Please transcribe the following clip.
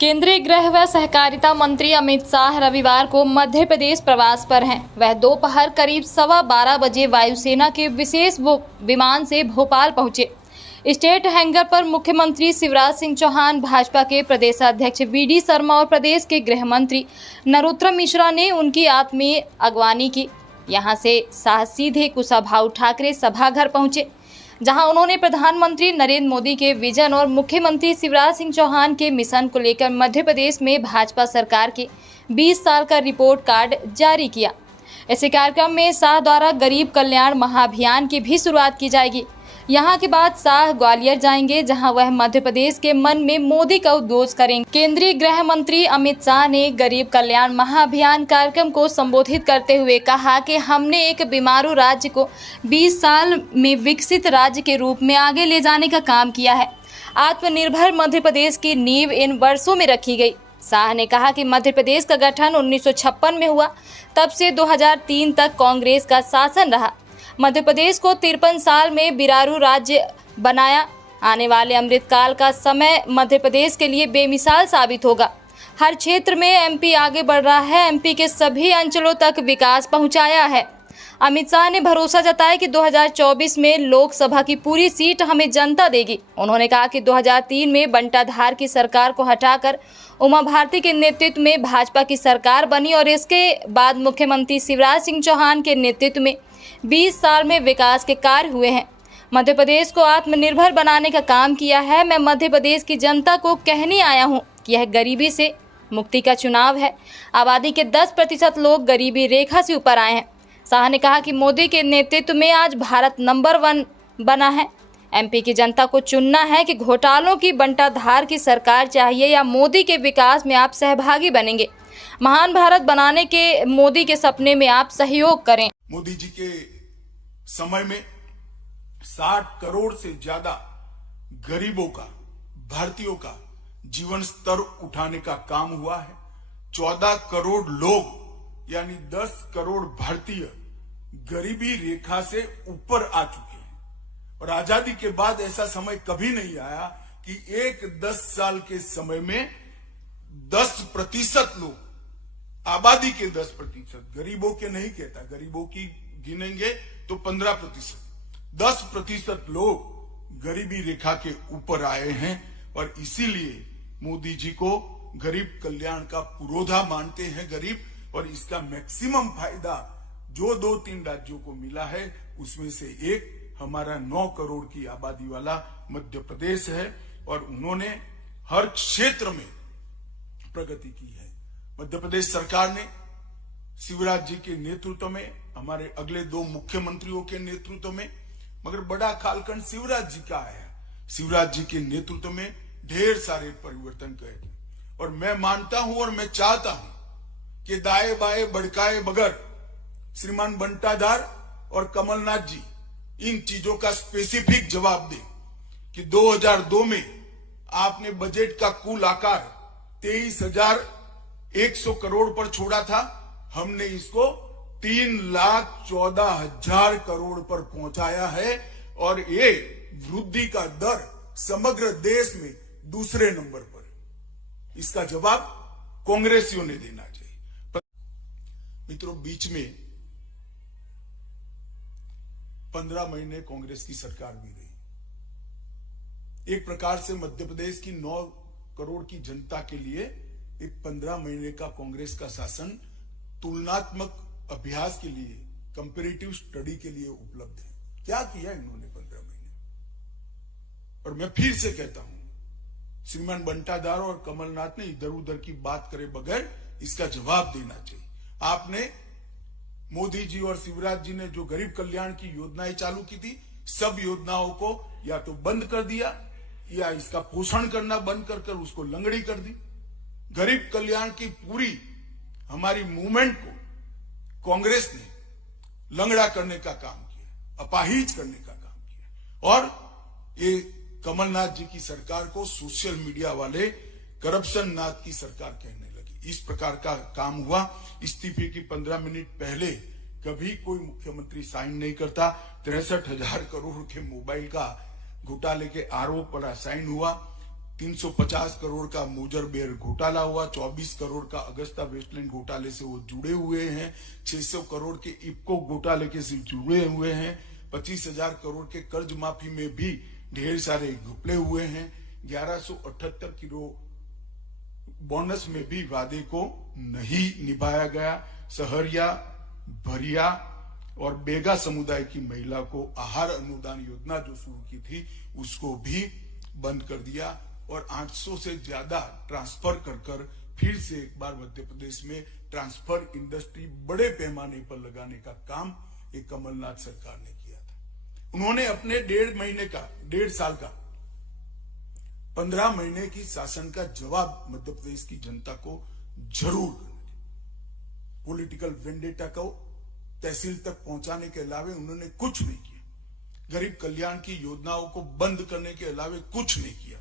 केंद्रीय गृह व सहकारिता मंत्री अमित शाह रविवार को मध्य प्रदेश प्रवास पर हैं। वह दोपहर करीब 12:15 बजे वायुसेना के विशेष विमान से भोपाल पहुंचे। स्टेट हैंगर पर मुख्यमंत्री शिवराज सिंह चौहान, भाजपा के प्रदेशाध्यक्ष वीडी शर्मा और प्रदेश के गृह मंत्री नरोत्तम मिश्रा ने उनकी आत्मीय अगवानी की। यहां से शाह सीधे कुशाभाऊ ठाकरे सभाघर पहुंचे, जहां उन्होंने प्रधानमंत्री नरेंद्र मोदी के विजन और मुख्यमंत्री शिवराज सिंह चौहान के मिशन को लेकर मध्य प्रदेश में भाजपा सरकार के 20 साल का रिपोर्ट कार्ड जारी किया। इसी कार्यक्रम में शाह द्वारा गरीब कल्याण महाअभियान की भी शुरुआत की जाएगी। यहां के बाद शाह ग्वालियर जाएंगे, जहां वह मध्य प्रदेश के मन में मोदी का उद्घोष करेंगे। केंद्रीय गृह मंत्री अमित शाह ने गरीब कल्याण महाअभियान कार्यक्रम को संबोधित करते हुए कहा कि हमने एक बीमारू राज्य को 20 साल में विकसित राज्य के रूप में आगे ले जाने का काम किया है। आत्मनिर्भर मध्य प्रदेश की नींव इन वर्षों में रखी गई। शाह ने कहा कि मध्य प्रदेश का गठन 1956 में हुआ, तब से 2003 तक कांग्रेस का शासन रहा। मध्य प्रदेश को 53 साल में बीरारू राज्य बनाया। आने वाले अमृतकाल का समय मध्य प्रदेश के लिए बेमिसाल साबित होगा। हर क्षेत्र में एमपी आगे बढ़ रहा है। एमपी के सभी अंचलों तक विकास पहुंचाया है। अमित शाह ने भरोसा जताया कि 2024 में लोकसभा की पूरी सीट हमें जनता देगी। उन्होंने कहा कि 2003 में बंटाधार की सरकार को हटाकर उमा भारती के नेतृत्व में भाजपा की सरकार बनी और इसके बाद मुख्यमंत्री शिवराज सिंह चौहान के नेतृत्व में 20 साल में विकास के कार्य हुए हैं। मध्य प्रदेश को आत्मनिर्भर बनाने का काम किया है। मैं मध्य प्रदेश की जनता को कहने आया हूं कि यह गरीबी से मुक्ति का चुनाव है। आबादी के 10% लोग गरीबी रेखा से ऊपर आए हैं। शाह ने कहा कि मोदी के नेतृत्व में आज भारत नंबर 1 बना है। एमपी की जनता को चुनना है कि घोटालों की बंटाधार की सरकार चाहिए या मोदी के विकास में आप सहभागी बनेंगे। महान भारत बनाने के मोदी के सपने में आप सहयोग करें। मोदी जी के समय में 60 करोड़ से ज्यादा गरीबों का, भारतीयों का जीवन स्तर उठाने का काम हुआ है। 14 करोड़ लोग यानी 10 करोड़ भारतीय गरीबी रेखा से ऊपर आ चुके हैं। और आजादी के बाद ऐसा समय कभी नहीं आया कि एक 10 साल के समय में 10% लोग, आबादी के 10%, गरीबों के नहीं कहता, गरीबों की गिनेंगे तो 15%, 10% लोग गरीबी रेखा के ऊपर आए हैं। और इसीलिए मोदी जी को गरीब कल्याण का पुरोधा मानते हैं गरीब। और इसका मैक्सिमम फायदा जो 2-3 राज्यों को मिला है, उसमें से एक हमारा 9 करोड़ की आबादी वाला मध्य प्रदेश है। और उन्होंने हर क्षेत्र में प्रगति की है। मध्य प्रदेश सरकार ने शिवराज जी के नेतृत्व में, हमारे अगले 2 मुख्यमंत्रियों के नेतृत्व में, मगर बड़ा कालखंड शिवराज जी का आया। शिवराज जी के नेतृत्व में ढेर सारे परिवर्तन किए। और मैं मानता हूं और मैं चाहता हूं कि दाए बाए भड़काए बगैर श्रीमान बंटाधार और कमलनाथ जी इन चीजों का स्पेसिफिक जवाब दें कि 2002 में आपने बजट का कुल आकार 23,100 करोड़ पर छोड़ा था। हमने इसको 3,14,000 करोड़ पर पहुंचाया है। और ये वृद्धि का दर समग्र देश में दूसरे नंबर पर है। इसका जवाब कांग्रेसियों ने देना चाहिए। मित्रों, बीच में 15 महीने कांग्रेस की सरकार भी रही। एक प्रकार से मध्य प्रदेश की 9 करोड़ की जनता के लिए एक 15 महीने का कांग्रेस का शासन तुलनात्मक अभ्यास के लिए, कंपैरेटिव स्टडी के लिए उपलब्ध है। क्या किया इन्होंने 15 महीने? और मैं फिर से कहता हूं, श्रीमान बंटाधार और कमलनाथ ने इधर उधर की बात करे बगैर इसका जवाब देना चाहिए। आपने, मोदी जी और शिवराज जी ने जो गरीब कल्याण की योजनाएं चालू की थी, सब योजनाओं को या तो बंद कर दिया या इसका पोषण करना बंद कर उसको लंगड़ी कर दी। गरीब कल्याण की पूरी हमारी मूवमेंट को कांग्रेस ने लंगड़ा करने का काम किया, अपाहिज करने का काम किया। और ये कमलनाथ जी की सरकार को सोशल मीडिया वाले करप्शन नाथ की सरकार कहने लगी। इस प्रकार का काम हुआ। इस्तीफे की 15 मिनट पहले कभी कोई मुख्यमंत्री साइन नहीं करता। 63,000 करोड़ के मोबाइल का घोटाले के आरोप पर साइन हुआ। 350 करोड़ का मोजर बेर घोटाला हुआ, 24 करोड़ का अगस्ता वेस्टलैंड घोटाले से वो जुड़े हुए हैं, 600 करोड़ के इफ्को घोटाले के से जुड़े हुए हैं, 25,000 करोड़ के कर्ज माफी में भी ढेर सारे घपले हुए हैं, 1178 किलो बोनस में भी वादे को नहीं निभाया गया, सहरिया, भरिया और बेगा समुदाय की महिला को आहार अनुदान योजना जो शुरू की थी उसको भी बंद कर दिया और 800 से ज्यादा ट्रांसफर कर फिर से एक बार मध्य प्रदेश में ट्रांसफर इंडस्ट्री बड़े पैमाने पर लगाने का काम एक कमलनाथ सरकार ने किया था। उन्होंने अपने 1.5 साल का 15 महीने की शासन का जवाब मध्य प्रदेश की जनता को जरूर देना चाहिए। पॉलिटिकल वेंडेटा को तहसील तक पहुंचाने के अलावे उन्होंने कुछ नहीं किया, गरीब कल्याण की योजनाओं को बंद करने के अलावे कुछ नहीं किया।